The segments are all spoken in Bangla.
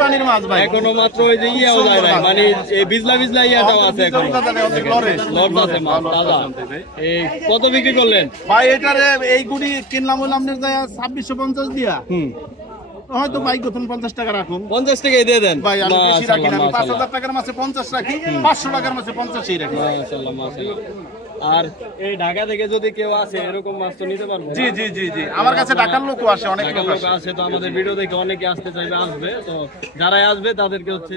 পানির মাছ ভাই, এখনো মাত্র ওই যে ইয়েও যায় না, মানে এই বিজলা বিজলা ইয়াটাও আছে এখন, লট আছে মাছ তাজা। এই কত বিক্রি করলেন ভাই? এটারে এই গুড়ি কিনলাম হইলাম আপনার 2650 দিয়া। হয়তো ভাই প্রথম 50 টাকা রাখুন। 50 টাকাই দিয়ে দেন ভাই, আমি বেশি রাখি না, 5000 টাকার মাছে 50 রাখি, 500 টাকার মাছে 50ই রাখি। মাশাআল্লাহ মাশাআল্লাহ। আর এই ঢাকা থেকে যদি কেউ আসে এরকম মাছ তো নিতে পারবে? জি জি জি জি, আমার কাছে ঢাকার লোকও আসে, অনেক লোক আসে। তো আমাদের ভিডিও দেখে অনেকে আসতে চাইবে, আসবে। তো যারাই আসবে তাদেরকে হচ্ছে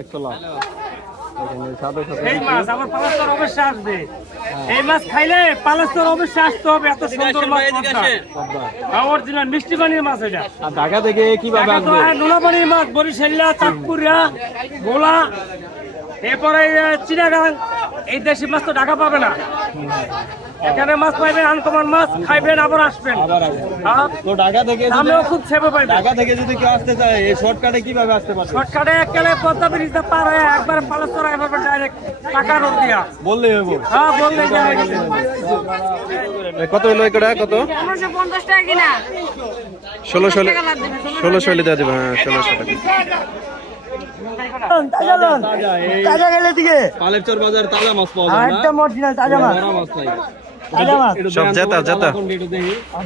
100 লাখ। এই মাছ আমার পালাস্তর অবশ্যই আসবে, এই মাছ খাইলে পালাস্তর অবশ্যই আসতে হবে। এত সুন্দর মাছ, অরিজিনাল মিষ্টি পানির মাছ এটা। আর ঢাকা থেকে কিভাবে আসবে? নোনা পানির মাছ, বরিশালিয়া, চাঁদপুরিয়া, ভোলা, এরপরে চিনাগাং। এই দেশি মাছ তো ঢাকা পাবে না, এখানে মাছ পাইবেন, আনকমন মাছ খাইবেন, আবার আসবেন। তো ঢাকা থেকে আমিও খুব সেবা পাই। ঢাকা থেকে যদি কেউ আসতে চায় এই শর্টকাটে কিভাবে আসতে পারবে? শর্টকাটে এককালে পদ্মা ব্রিজটা পার হয়ে একবার পালাস্তর এভাবে ডাইরেক্ট টাকা রোড দিয়া বললেই হইব। হ্যাঁ, বললেই কত হলো এটা? কত? 1550 টাকা কিনা, 1600 দিয়ে দেবো। হ্যাঁ, 1600 টাকা। তাজা গেলে দিকে পালেরচর বাজার তাজা মাছ পাওয়া যায় না, একদম অরিজিনাল তাজা মাছ, মাছ নাই। সব জেতা জেতা।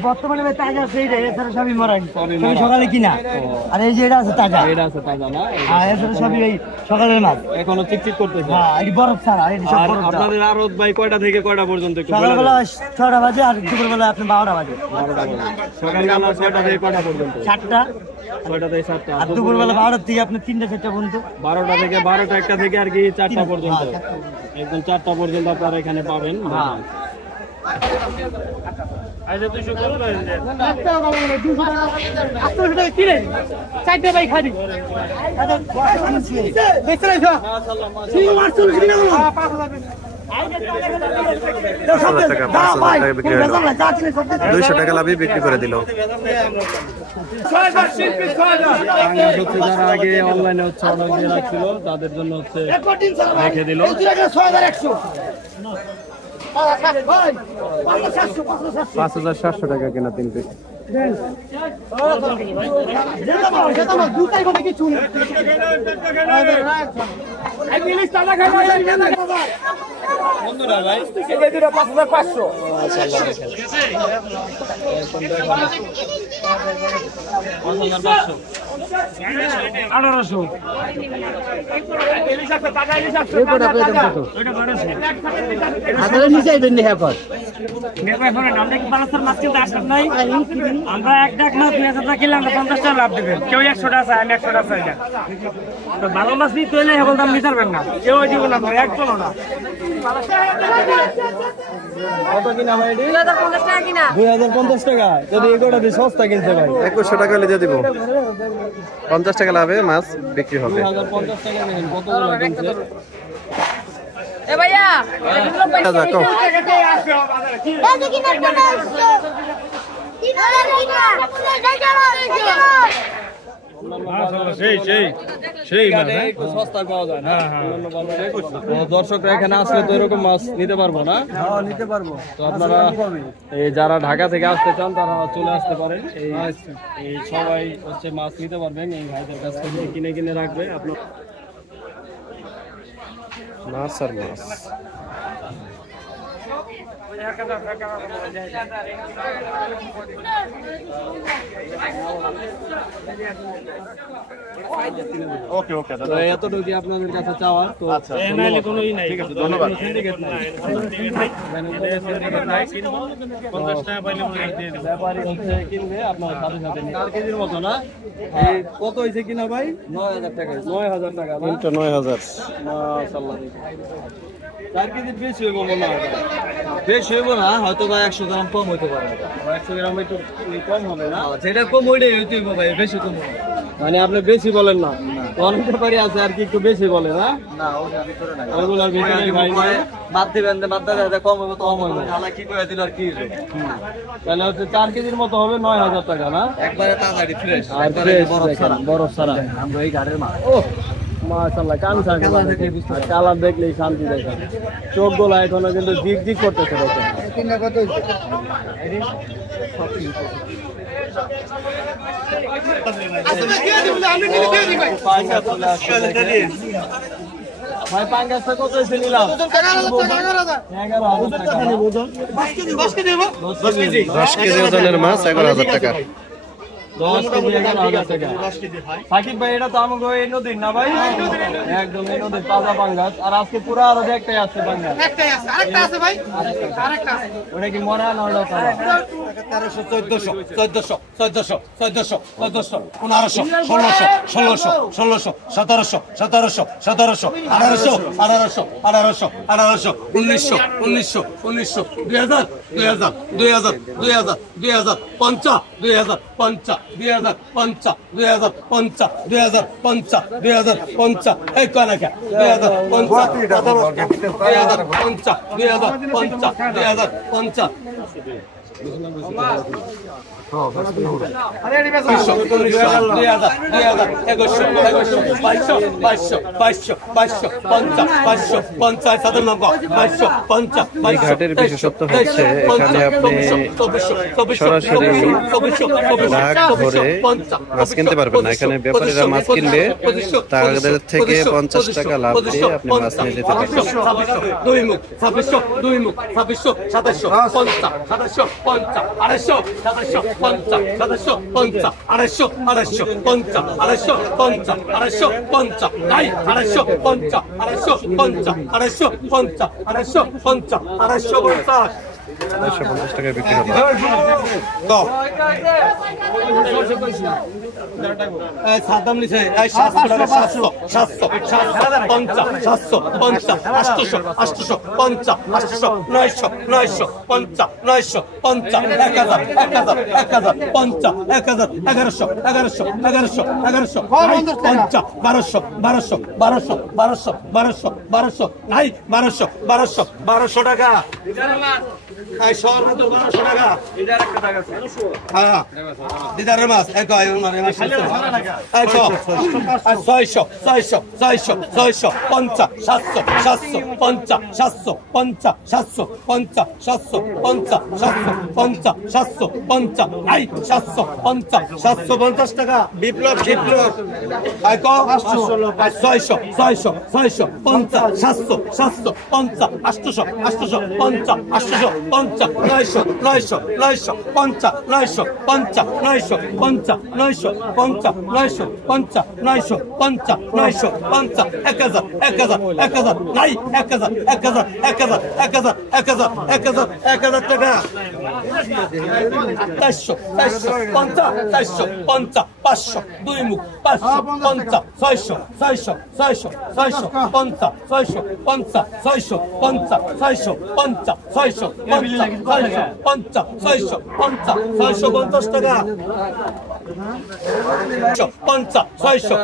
বর্তমানে তাজা সেইটা, এছাড়া সবই মরাই, সবই সকালে কিনা। আর এই যে এটা আছে তাজা, এটা আছে তাজা না, আর এছাড়া সবই এই সকালের মাছ, এখনো চিকচিক করতেছে। হ্যাঁ, এই বরফ ছাড়া। আর আপনাদের আড়ত ভাই কয়টা থেকে কয়টা পর্যন্ত? সকালবেলা 6টা বাজে, আর দুপুরবেলা আপনি 12টা বাজে। সকালবেলা 6টা থেকে কয়টা পর্যন্ত? 7টা। 6টা থেকে 7টা। আর দুপুরবেলা 12টা থেকে আপনি 3টা 4টা পর্যন্ত। 12টা থেকে 12টা 1টা থেকে আর কি 4টা পর্যন্ত, একদম 4টা পর্যন্ত আপনারা এখানে পাবেন। $200 টাকা লাভে বিক্রি করে দিল। যারা আগে অনলাইনে হচ্ছে অর্ডার দিয়ে রাখছিল তাদের জন্য হচ্ছে রেখে দিল। 5700 টাকা কেনা 3 পিস। বন্ধুরা ভাই 5500। 1800। আমরা 1 লাখ মাছ 2000 টাকা কিনলে আমরা 50 টাকা লাভ দেবেন। কেউ 100 টাকা চাই, আমি 100 টাকা চাই না। তো ভালো মাছ নিতে হলে এখন দাম নিতে পারবেন না, কেউ দিব না, একদমও না। কত কিনা ভাই? 2050 টাকা কিনা, 2050 টাকা। যদি এগুলো দিয়ে সস্তা কিনতে ভাই 2100 টাকা দিয়ে দিব। 50 টাকা লাভে মাছ বিক্রি হবে। 2050 টাকা নেন, কতগুলো কিনছে? এ ভাইয়া দাদা কও। সস্তা পাওয়া যায় না। দর্শকরা এখানে আসলে তো এরকম মাছ নিতে পারবো না? নিতে পারবো। তো আপনারা এই যারা ঢাকা থেকে আসতে চান তারা চলে আসতে পারেন। এই সবাই হচ্ছে মাছ নিতে পারবেন, এই ভাইদের কাছ থেকে কিনে কিনে রাখবে আপনার মাছ আর মাছ। ওকে ওকে তো এতটুকু আপনাদের কাছে চাওয়ার। তো আচ্ছা, ঠিক আছে, ধন্যবাদ। ব্যাপারী হচ্ছে কিনবে আপনার সাথে সাথে 4 কেজির মতো না? এই কত হয়েছে কিনা ভাই? 9000 টাকা। 9000 টাকা না? 9000। মাশাআল্লাহ। 4 কেজি বেশি হইব মনে হয়। বেশি হইব না, হয়তো বা 100 গ্রাম কম হইতে পারে। 100 গ্রাম একটু কম হবে না? যেটা কম ওইটাই হইতে হইব ভাই, বেশি কম হবে। মানে আপনি বেশি বলেন না, অনেক ব্যাপারই আছে আর কি একটু বেশি বলে না? না, ওইগুলোর ভিতরে ভাই বাদ দিবেন, বাদ দিলে কম হবে, তো কম হবে। আলা কি করে দিল আর কি হইলো? তাহলে হচ্ছে 4 কেজির মতো হবে 9000 টাকা না? একবারে তাজা ফ্রেশ, একবারে বরফ ছাড়া। আমরা এই গাড়ির মাল। ও মাশাআল্লাহ, কানসা কালার দেখলেই শান্তি দেখেন। চোখ গোলা এখনো কিন্তু জিগ জিগ করতেছে। দেখেন ভাই পাঙ্গাসটা কত হয়েছে নিলাম? 10 কেজি ওজনের মাছ 11,000 টাকা। 10 কেজি 11,000 টাকা। সাকিব ভাই এটা তো আমাকে এই নদীর না ভাই? একদম এই নদীর তাজা পাঙ্গাস। আর আজকে পুরো আরো একটাই আছে পাঙ্গাস। ওটা কি মরা না ওটা তাজা? 1300 1400 1400 1400 1400 1400 1500 1600 1600 1600 1700 1700 1700 1800 1800 1800 1800 1900 1900 1900 2000 2000 2000 2000 2000 50 2000 50 2000 50 2000 50 2000 50 2000 50 এই কোনা কে 2000 50 2000 50 2000 50 2000 50 এই ঘাটের বিশেষত্ব হচ্ছে এখানে আপনি সরাসরি লাখ ধরে মাছ কিনতে পারবেন না। এখানে ব্যাপারীরা মাছ কিনবে, তাদের থেকে 50 টাকা লাভ দিয়ে আপনি মাছ নিয়ে যেতে পারবেন। 250 টাকায় বিক্রি হবে। সাদাম লিখে 700 টাকা 700 700 750 750 800 800 50 800 900 900 50 900 50 1000 1000 1000 50 1000 1100 1100 1100 1100 50 1200 1200 1200 1200 1200 1200 নাই 1200 1200 1200 টাকা এই শহর মতো 1200 টাকা হ্যাঁ দিদারের মাছ এক হয় ওনার মাছ 600 600 600 600 50 700 700 50 700 50 700 50 700 50 700 50 700 50 নাই 750 750 টাকা বিপ্লব বিপ্লব আই কো 600 600 600 50 700 700 50 800 800 50 800 50 900 900 900 50 900 50 900 50 900 50 900 50 900 50 900 50 1000 1000 1000 নাই 1000 1000 1000 1000 1000 1000 1000 টাকা 400 450 450 500 দুই মুখ 550 600 600 600 600 50 600 50 600 50 600 50 600 50 50 600 50 650 টাকা 50 600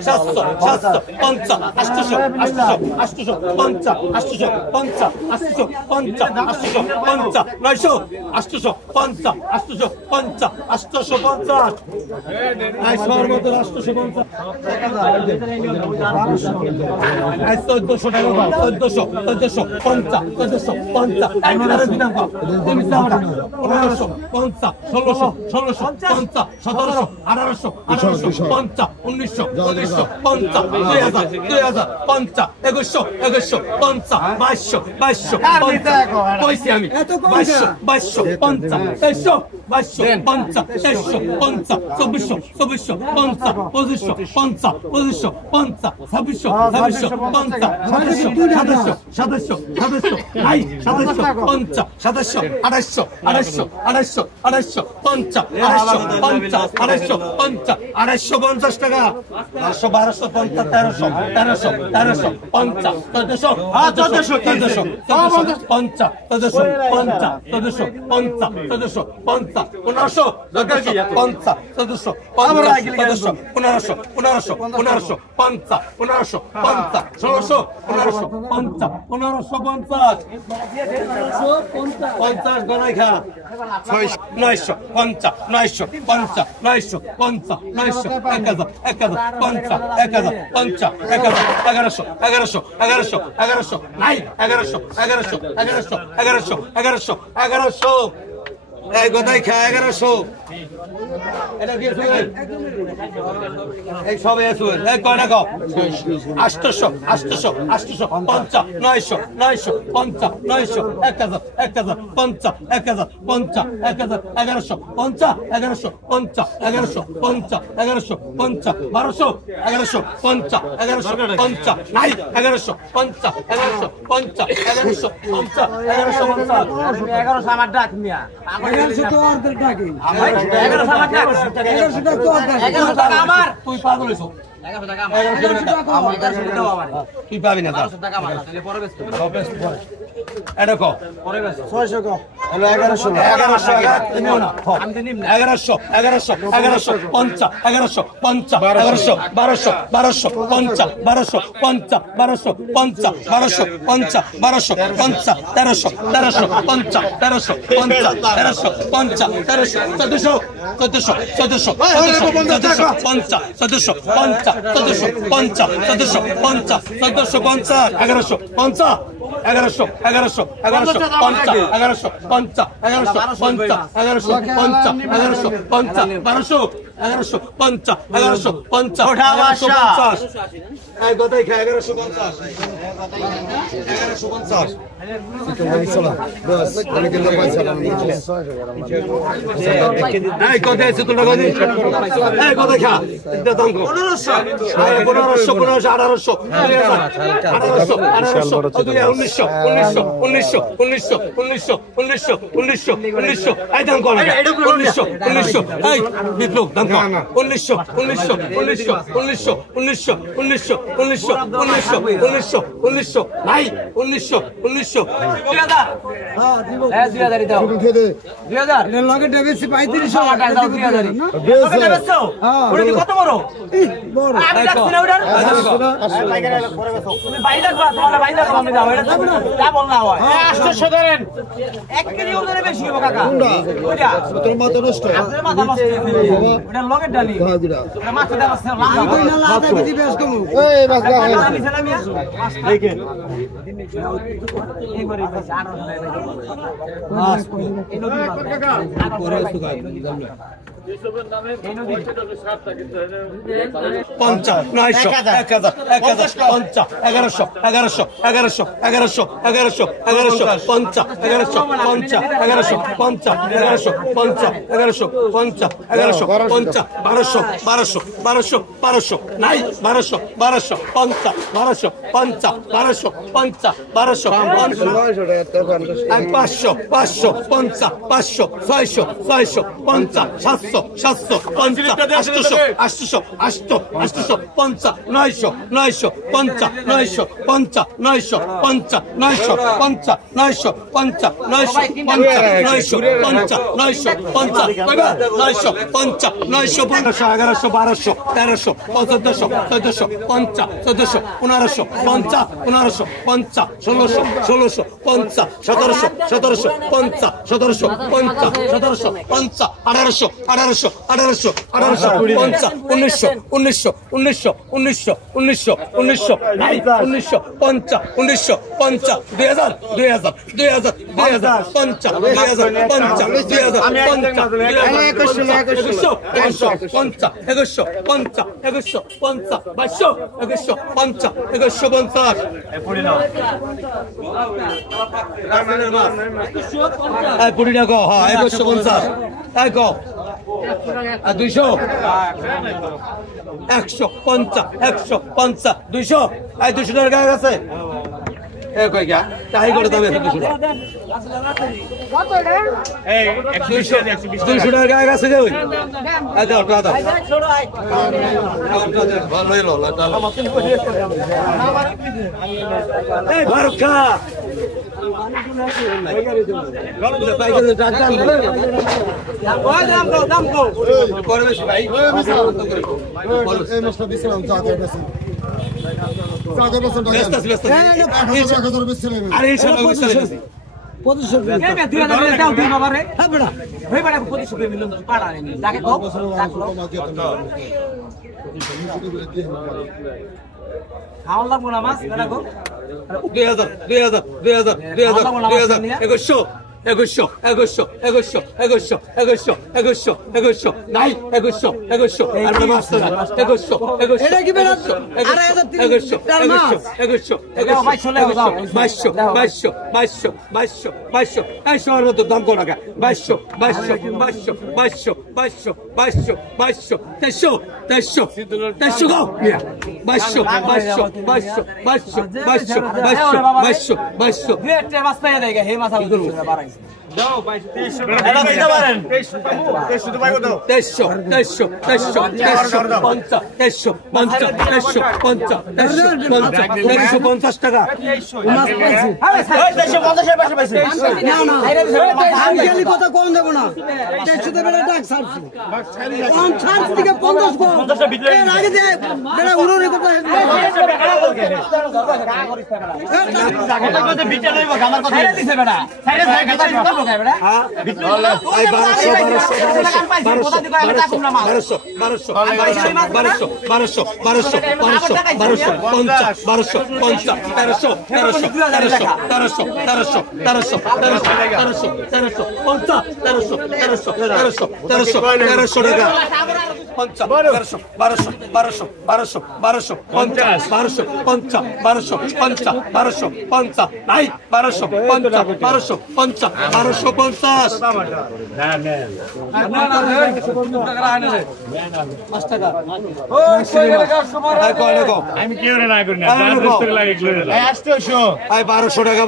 700 700 700 50 800 800 800 50 800 50 800 50 800 50 900 800 50 800 50 850 আই সর্বত 850 আই 1400 টাকা 1400 1400 50 1400 50 একবারে দিলাম তুমি সামরা 1500 50 1600 1600 50 1700 1800 1800 50 1900 1900 50 2000 2000 50 2100 2100 50 2200 2200 কইছি আমি 2200 2200 50 2300 2200 50 2300 50 2400 2400 50 2500 50 2500 50 2600 2600 50 2700 2700 নাই 2700 50 2700 2800 2800 2800 2800 50 2800 50 2800 250 টাকা 1200 50 1300 1300 1300 50 1400 1400 50 1400 50 1400 50 1400 50 1500 50 1400 1500 1500 1500 1500 50 1500 50 1600 1500 50 1550 50 গনাই খা 900 50 900 50 900 50 900 1000 1000 50 1000 50 1000 1100 1100 1100 1100 নাই 1100 1100 1100 1100 1100 1100 এই কথাই খা 1100 এটা কি শুনেন এই সব শুনেন এই কয়টা কও 800 800 800 50 900 900 50 900 1000 1000 50 1000 50 1000 1100 50 1100 50 1100 50 1100 50 1200 1100 50 1100 50 নাই 1100 50 1100 50 1100 50 1100 1100 আমার ডাক মিয়া 1100 তো অর্ধেক ডাকি 1100 আমার ডাক 1100 টাকা তো অর্ধেক 1100 টাকা আমার তুই পাগল হইছ 1100 টাকা আমার 1100 টাকা আমার 1100 দাও আমার তুই পাবি না 1100 টাকা আমার তাহলে পরে বেচতে এটা কও পরে বেচো 600 কো হলো 1100 নিও না আমি তো নিম না 1100 1100 1100 50 1100 50 1100 1200 1200 50 1200 50 1200 50 1200 50 1200 50 1300 1300 50 1300 50 1300 50 1300 1400 1400 1400 1400 50 1400 50 1400 50 1100 50 1100 1100 1100 50 1100 50 1100 50 1100 50 1100 50 1200 1100 50 1100 50 1150 এই কথাই খা 1150 1150 এই কথা আছে তোমরা কথা এই কথা খা এটা দাম কো 1500 1500 1800 1900 এই দাম কো 1900 এই বিপ্লব দাম কো 1900 নাই 1900 হ্যাঁ দিব 2000 দাও 2000 এর লগে ডেবেছি 3500 টাকা দাও 2000 না লগে ডেবেছো ওটা কি কত বড় বড় আমি যাচ্ছি না ওটার তুমি বাইরে করা তোমার বাইরে করা আমি যাও এটা যাবে না যা বল না হয় 800 ধরেন 1 কেজি ওজনে বেশি হবে কাকা ওটা তোর মাথা নষ্ট আপনার মাথা নষ্ট ওটা লগে ডালি ওটা মাথা দাও আমি কই না লাদা বিধি বেশ কম এই বাস আমি সালামি আসো দেখেন এইবারে বেশ 800 বাস এই নদী পরে আসতো গায় 50 900 1000 50 1100 1100 1100 1100 1100 1100 50 1100 50 1100 50 1100 50 1100 50 1100 50 1200 1200 নাই 1200 50 1200 50 1200 50 1200 500 50 500 600 50 700 700 50 800 800 50 900 50 900 50 900 50 900 50 900 50 900 50 900 50 900 1100 1200 1300 1400 50 1400 1500 50 1500 50 1600 50 1700 50 1700 50 1800 1800 50 1900 নাই 1900 50 2000 2000 50 200 150 200 এই 200 টাকা গায়ে আছে এ কই গা তাই করে তবে 200 টাকা এই 200 টাকা গায়ে আছে কই এই দাও দাও ভালো হলো এই ভারত খা দাম কো করে বেশি ভাই আরে খাওয়া লাগবো না মাছ 2000 2100 2100 2100 2100 2100 2100 2100 নাই 2100 2100 আর মাছ না 2100 2100 এটা কি বের 2100 এই শহরের মতো দাম কোন টাকা 2200 টাকা কথা কম দেবো না থেকে 50 আগে দিয়ে উড়ে কথা আমি কি করে না করি না 10 লাগে কিলো 1200 টাকা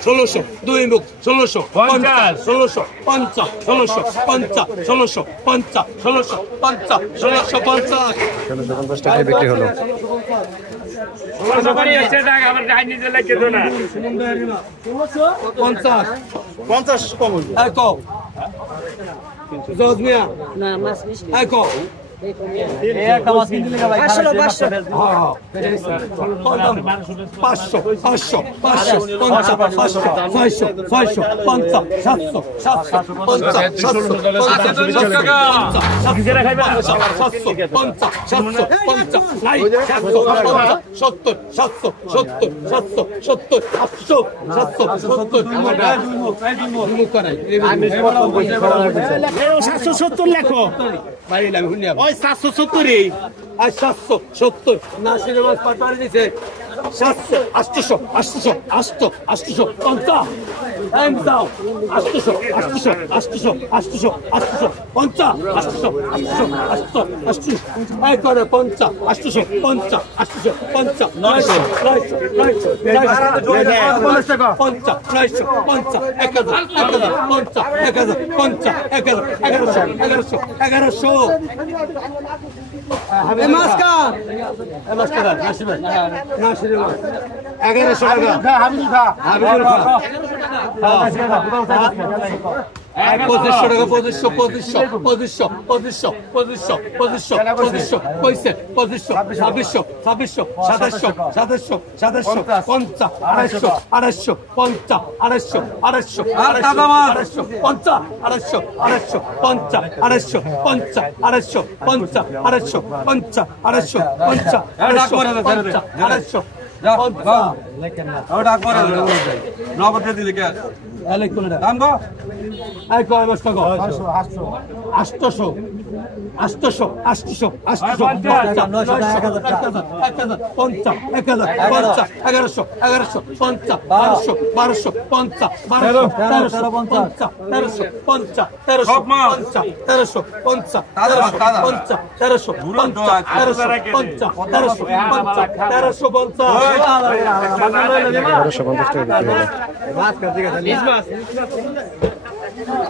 1200 দুই মুখ 1600 1650 টাকায় বিক্রি হলো। আমার গায়ে নিতে লাগে তো না 50 কম হইলো। লেখো ওই 770 আর 770 নাসির মাছ পাঠারে দিছে 700 800 800 800 850 টাইম দাও 800 800 800 800 800 50 800 800 800 এই করে 50 800 50 800 50 900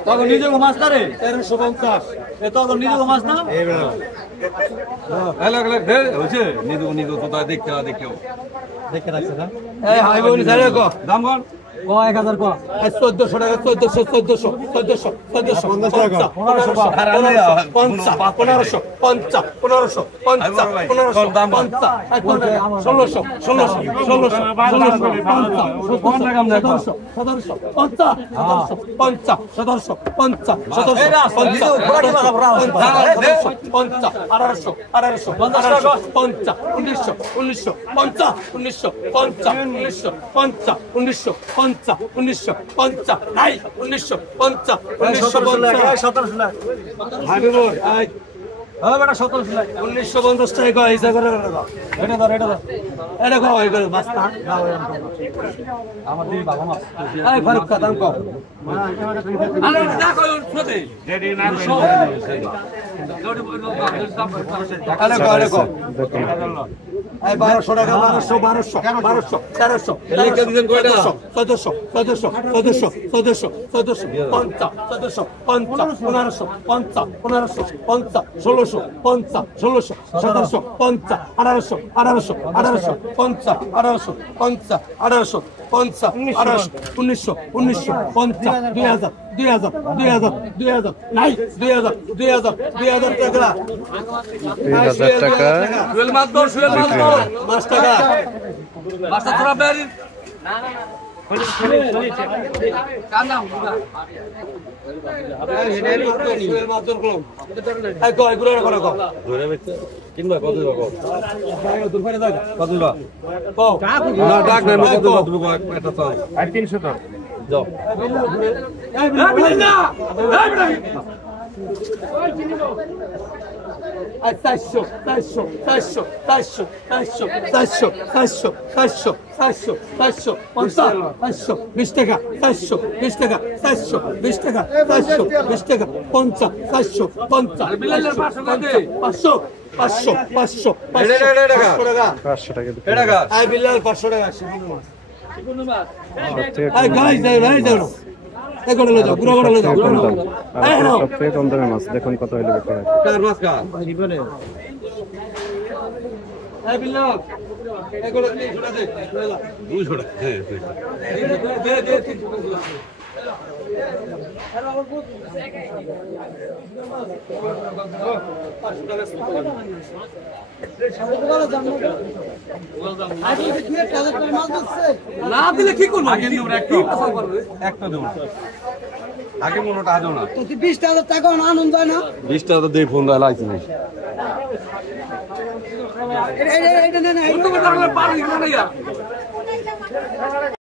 তখন নিজে মাছ না রে 1350 এ তখন নিজে মাছ না নিজে তো দেখতে দেখতে রাখছে না এই হাই বলি স্যার কো দাম কোন 1000 কো 1400 টাকা 1400 1400 1400 1400 1500 টাকা 1500 পঞ্চা 1500 পঞ্চা 1500 পঞ্চা 1600 1600 1600 1700 পঞ্চা 1700 পঞ্চা 1800 পঞ্চা 1900 1900 পঞ্চা 1900 পঞ্চা 1900 পঞ্চা 1900 পঞ্চা 1900 পঞ্চা নাই 1900 পঞ্চা 1900 হাবিবুর আই হ্যাঁ বেটা 1950 টাকা হিসাব করে এটা ধর এটা কও এই করে বাস্তা আমার দিই বাবা মা এই ফারুক কা দাম কও আরে না কই উঠতে রেডি না আরে কও এই 1200 টাকা 1200 1300 1400 পঞ্চা 1500 পঞ্চা 1600 পঞ্চা 1700 পঞ্চা 1800 পঞ্চা 1800 পঞ্চা 1900 পঞ্চা 2000 নাই 2000 টাকা 2000 টাকা সুয়েল মাত্র 5 টাকা মাস্টার তোরা বেরি সবথেকে কম দামের মাছ দেখুন কত হইলে বিক্রি হয়। না দিলে কি করবো একটা দেবো আগে মনোটা আজও না 20,000 টাকা আনন্দ হয় না 20 টাকা দিয়ে ফোন দেয় লাইছে না এটা